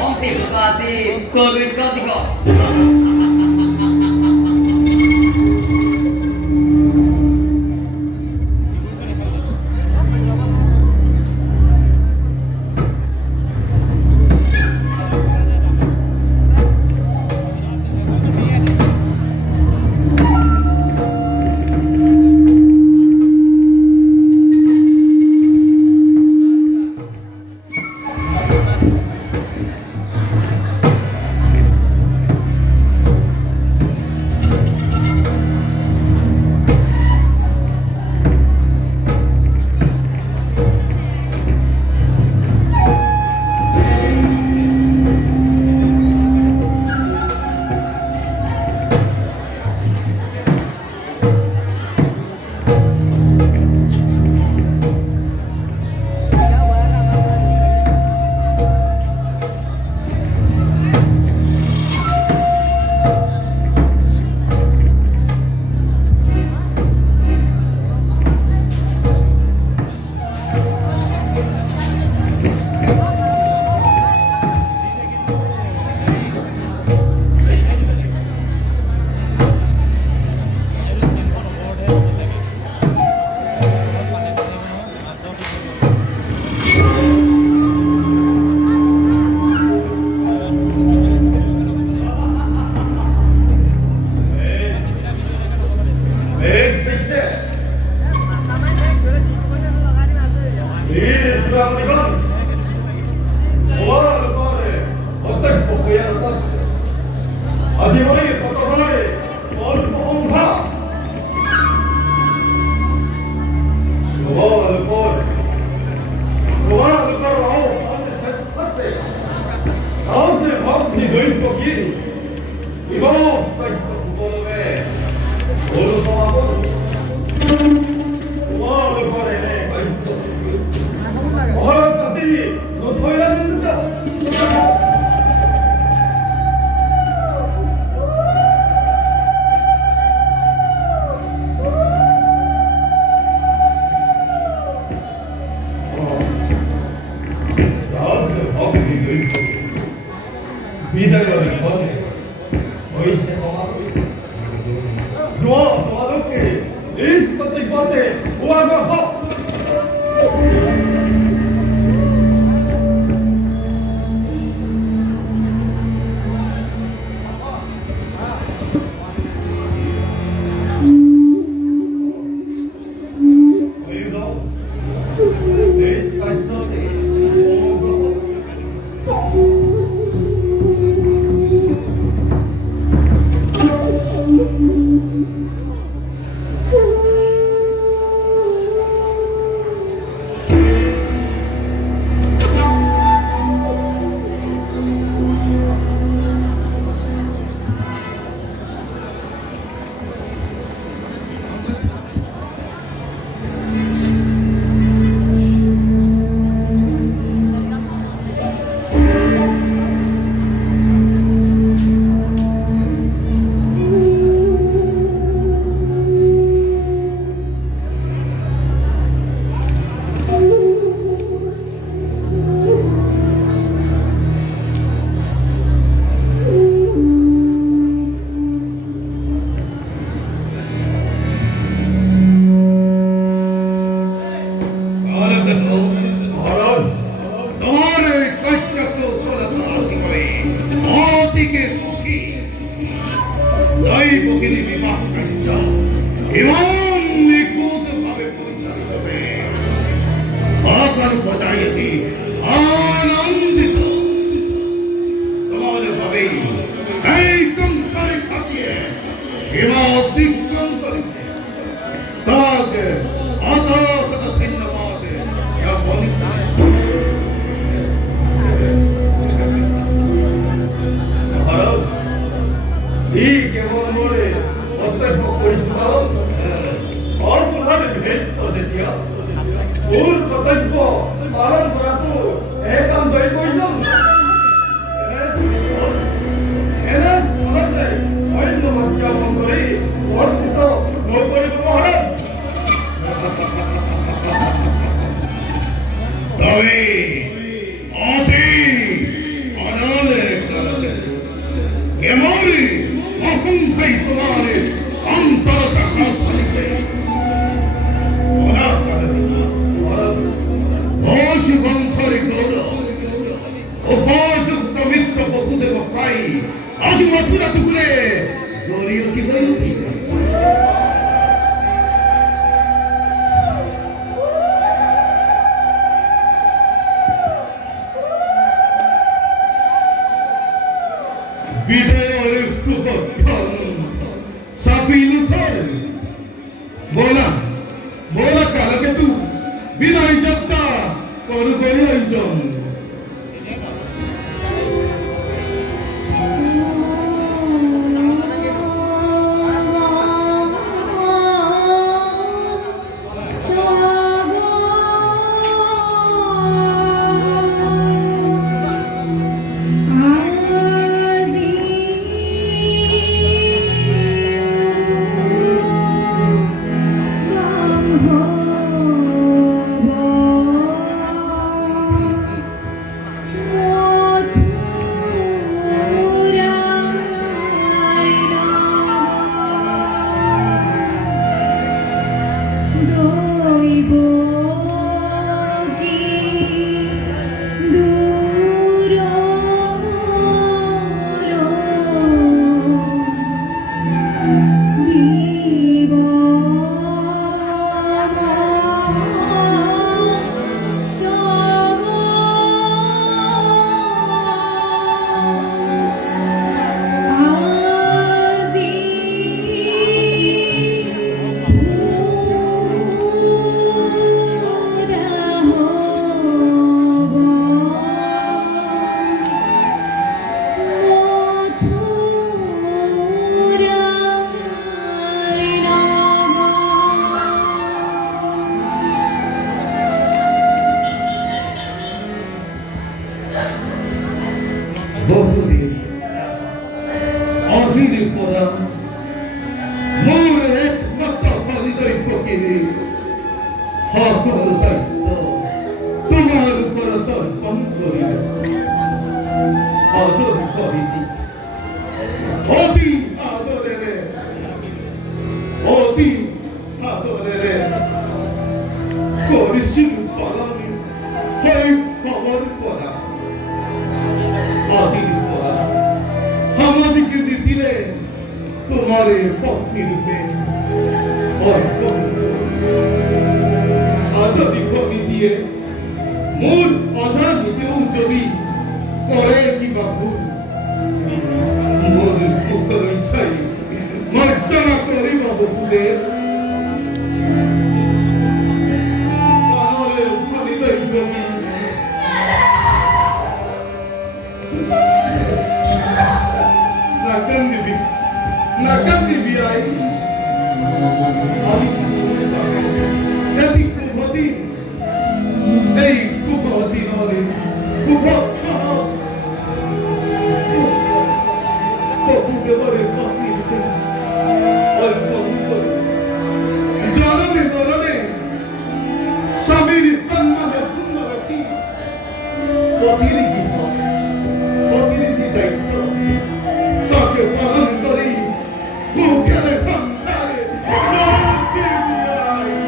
Motivasi, komunikasi kok. অনালে Camry অকুণ্ঠাই তোমার অন্তরটা হাত ধরেছে বংশরে গৌরব উপযুক্ত মিত্র বহুদেব পাই আজ মথুরা টুকুরে গরিয় কি বই উঠিছে বিদয়ের প্রবর্তন সাপিল সর बोला बोला काला के तू বিদায় যাত্রা করু করি আয়োজন বহুদিন অসিরি পরা মোর একমাত্র হৃদয় প্রকৃতি সকল দায়িত্ব তোমার উপর তর্পণ করিল অজর করিনি অতি আদরেরে অতি আদরেরে করিছিল পালন হয় খবর পড়া সামাজিক নীতিরে তোমারে পত্নী রূপে আজাদি কমি দিয়ে মূল অজানিতেও যদি করে কিবা ভুল মোর মুখর ইচ্ছাই মার্জনা করিব বহুদের পাহরে উৎপাদিত ইব্রবি Nakkan dibiayai, adik kubati, kubati nore, kubati, kubu kebare pasti itu, jalan ni jalan ni, sambil tanah dan sungai lagi, pasti ni kita, pasti ni kita itu, tak kepalan dari bukan pandai nasibiai.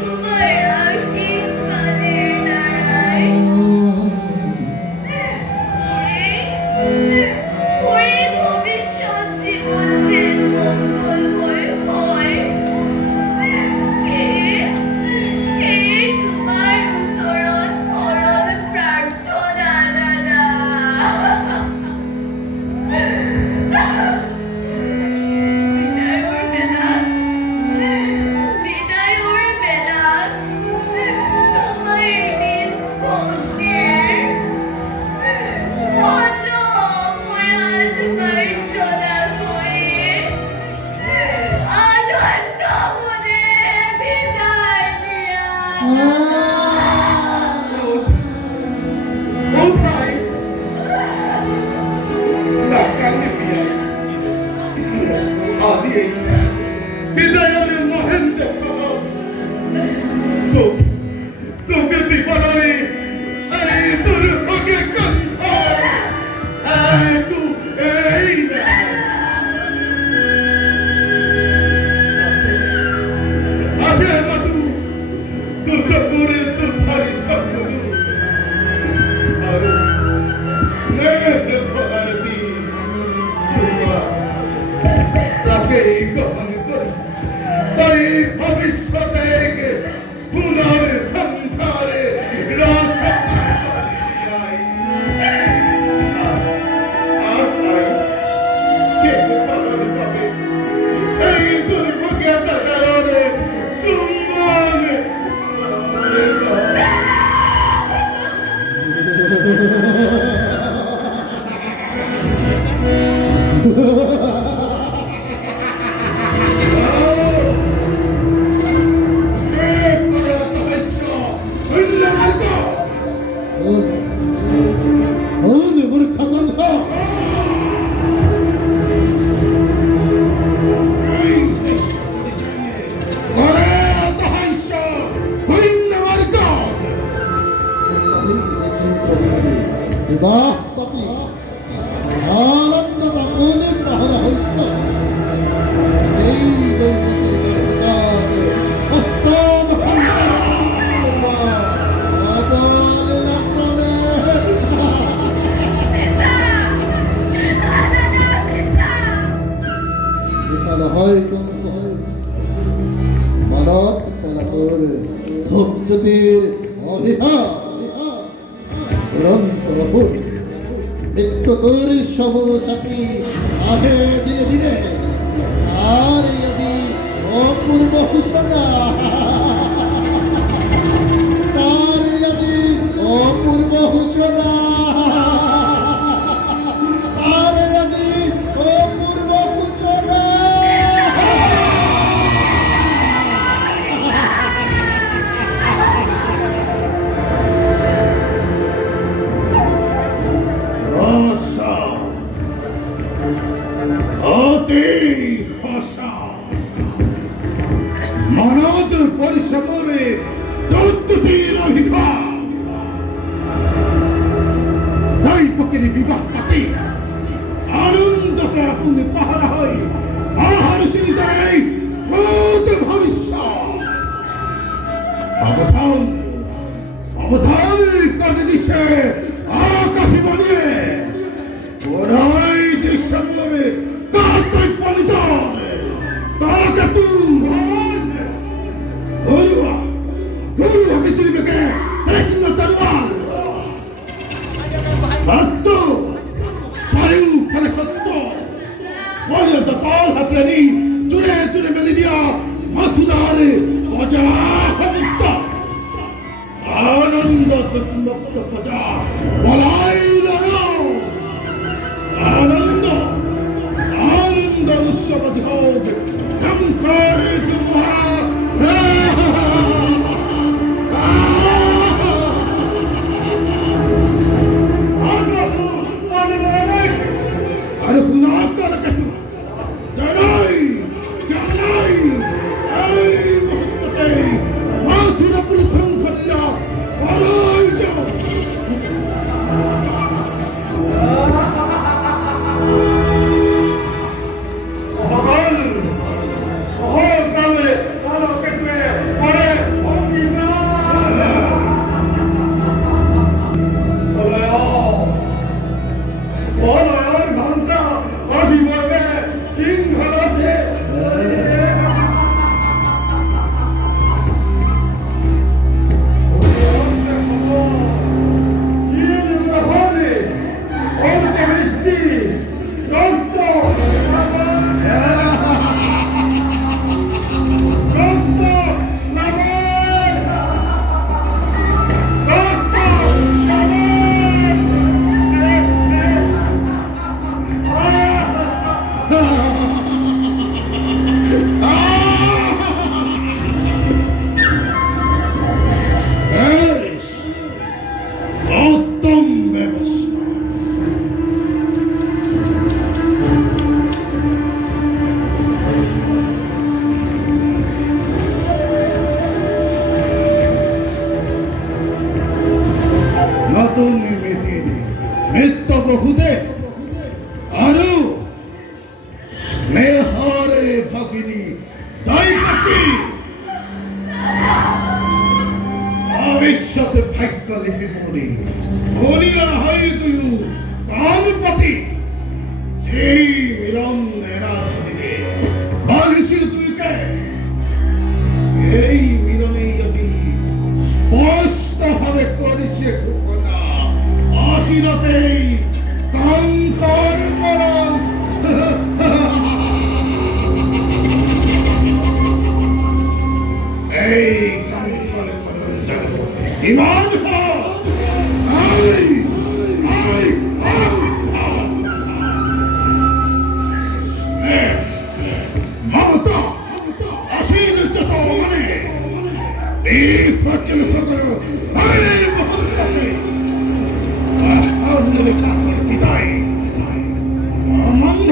Tomorrow, keep running, Pogeti Panari, ay Turpage Kanta, ay tu Eina. Ase Matu, tu Sapuri, tu Hari Sapuri, Aru, Nete Panarati, Suva, Take Gahan Kari, Tai Bhavishwate Punare Thankare Rasa 어느 무릎하건가 Diba, papi? Ananda na ulit para haisa. Day, basta mahanda. Abali na kami. Bisa na hoy kung hoy. Manot palakur, dhupjutir, ohiha. গ্রন্থ নিত্য তোর সব সাথী আহে দিনে দিনে আর যদি অপূর্ব ঘোষণা তার যদি অপূর্ব ঘোষণা আর যদি অপূর্ব ঘোষণা Rasa, Ati Hasa, Manad Parisabore, Tutti Rohika, Dai Pakiri Vivah Pati, Anandata Apuni Pahara Hoi, Ahar Sinitai, Hote Bhavisha, Avathan Kade Dishe, Akashi Bane, Orai Dishamore, Tatai Palitane, Tarakatu, Guru Bichibeke, taking the Taiwan, Hatto, Shariu Panakotto, Warrior the Tall Hatani, Jure to the Melidia, Matunare, Oja Hamita. Ananda Tatmukta Paja, Walai Laro, Ananda, Ananda Ussavajhog, Kamkare Tumha, Anukunaka, Janai, Janai, Ay Muhammate, Mathura Puritam Kalla, Alaijo. Ohol Game, সাধনে মেতির মৃত্যু বহুদে আরো স্নেহারে ভগিনী তাই পাখি ভবিষ্যতে ভাগ্য লিপি মরি বলিয়া হয় তুই কালপতি যেই মিলন এরা ছড়িয়ে বালিশির তুইকে এই মিলনেই অতি স্পষ্ট ভাবে করিছে ঘোষণা আসিরতেই কাঙ্কার মরণ এই কাঙ্কার মরণ জানব ইমান হাস আই আই মমতা আসির যত মানে এই প্রচল সকল এই মুহূর্তে আহলে ঠাকুর বিদায় অমন্ধ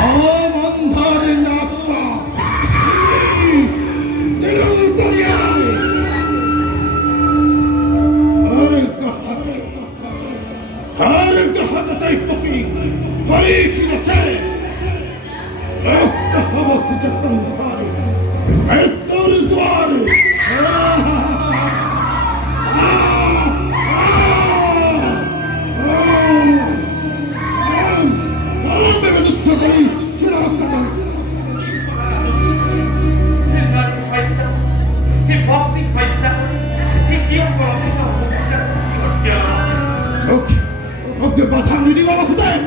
অমন্ধর নাপ্তা হর গহত তাই পকি গরিব আছে রক্ত হবত যতন খারি তোর দ্বার যুদ্ধ করি চিরাগ কাটান ওকে বাধা নিদি বাবা কোথায়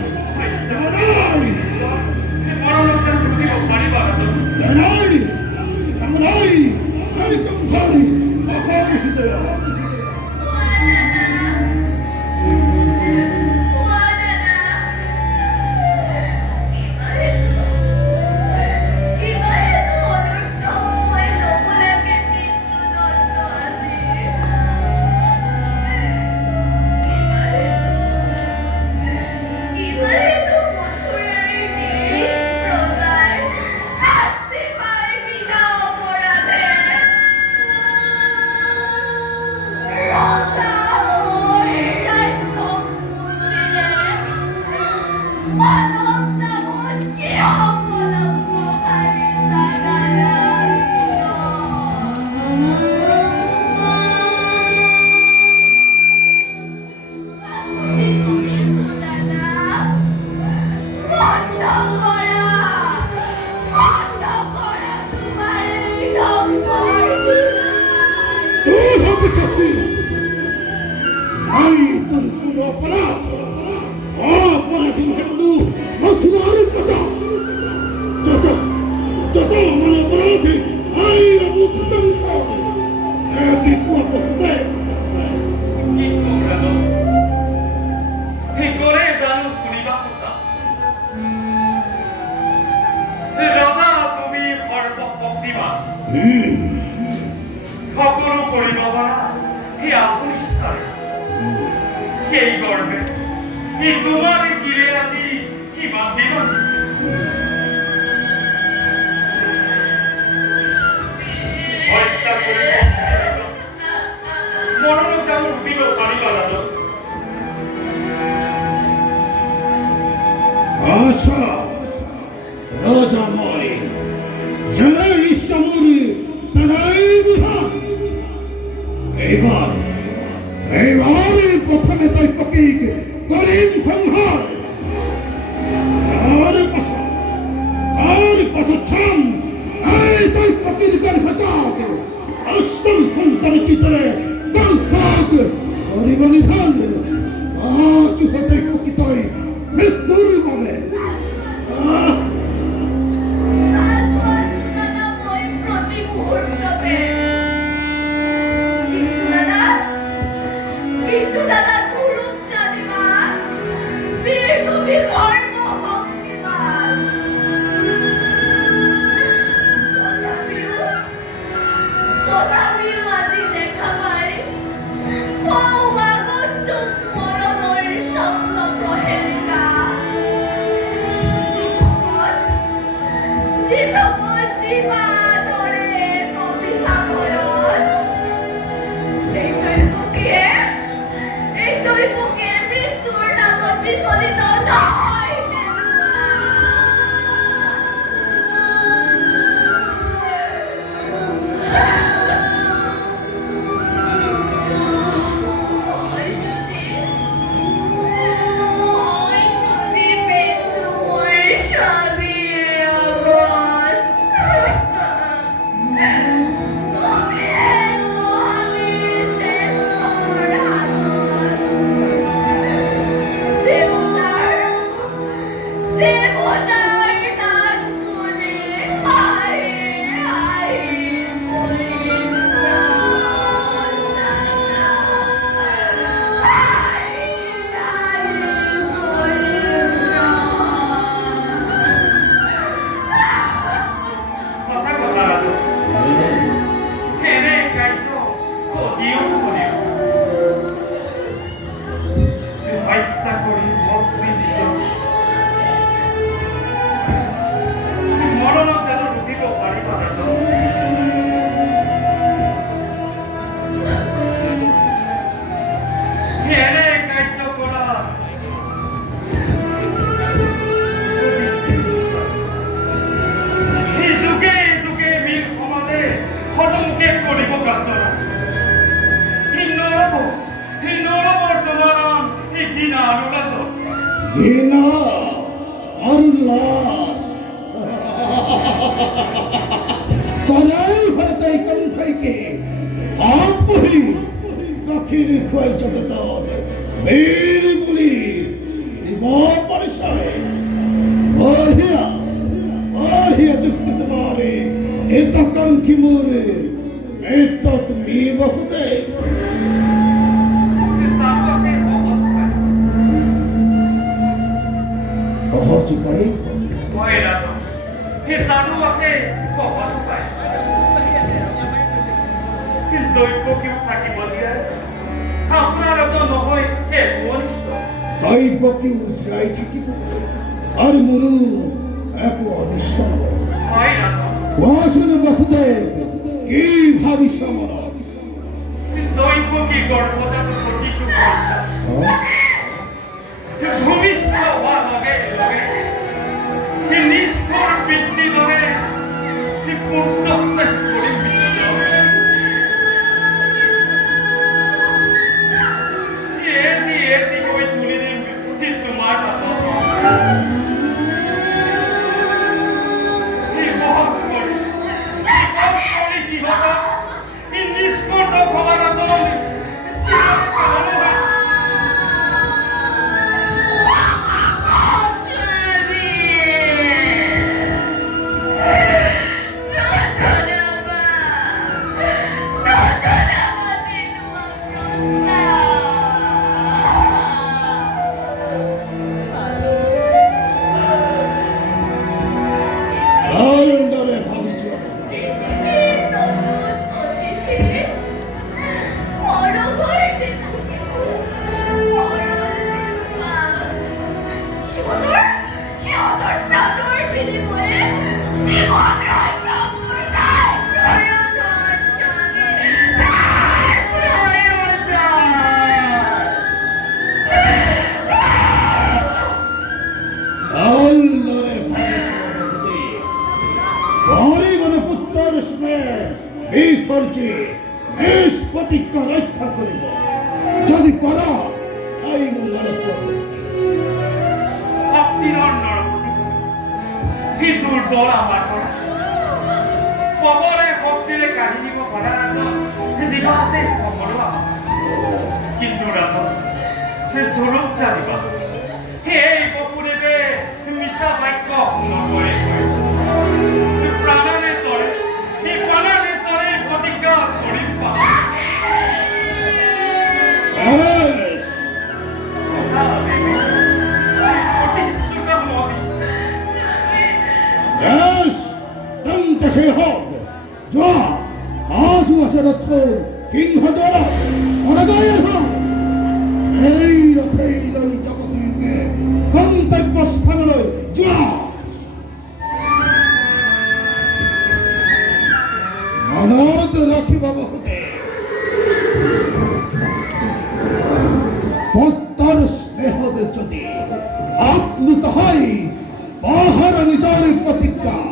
আশা রাজা মরে জনাই সমুরি তনাই বিহান এইবার প্রথমে তাই পকিক করিম সংহার আর পাছাম এই তাই পকির গান হচাক অষ্টম সন্তান চিতরে কাঙ্কাক করিব নিধান আজ হতে পকিতই মৃত্যুর মনে কৰিব প্ৰাৰ্থনা নৰবৰ তোমাৰ ঘৃণা আৰু লাজত ঘৃণা আৰু লাজ তাৰাই ভাতাই কণ্ঠাইকে আপহি গাখীৰ খুৱাই জগতত বীৰ বুলি দিব পৰিচয় বঢ়িয়া যুক্তি তোমাৰে এটা কাংক্ষী মোৰে এটা তুমি বহুতে সহজ উপায় তাতো আছে সহজ উপায় কিন্তু দৈৱকীও থাকিব জীয়াই আপোনাৰ এজন নহয় একো অনিষ্ট দৈৱ কি জীয়াই থাকিব আৰু মোৰো একো অনিষ্ট হয় ৰাধ কোৱাচোন বসুদেৱ কি ভাবিছ মনত দৈৱকী গৰ্ভজাত প্ৰতিটো ভূমিষ্ঠ হোৱাৰ লগে লগে নিষ্ঠুৰ বৃদ্ধি দৰে পুত্ৰস্নেহ কৰি এটি কৈ তুলি দিম তোমাৰ হাতত নিষ্ঠুৰ ভগৱান ভালদৰে ভাবিছ ভালদৰে ভাবিছ গৰিবন পুত্ৰৰ স্নেহ এই খৰচে নিষ্পত্তিক ৰক্ষা কৰিব যদি পাৰ এই শক্তিৰ নৰপতি কি দুৰ্বল আমাৰ পৰা পৱৰে শক্তিৰে কাঢ়ি দিব পৰা ৰাজন জীৱা আছে সকলো কিন্তু ৰাজন ধৰক জানিবা সেই বসুদেৱে মিছা বাক্য নকৰে প্ৰাণনে তৰে সেই প্ৰাণনে তৰে প্ৰতিজ্ঞা কৰিম যোৱা আজো আছে ৰথ সিংহদ্বাৰা অনাগায় এই ৰথেই লৈ জগতকে গন্তব্য স্থানলৈ যোৱা মনত ৰাখিব বহুতে পুত্ৰৰ স্নেহত যদি আপ্লুত হয় বাহাৰ নিজৰ প্ৰতিজ্ঞা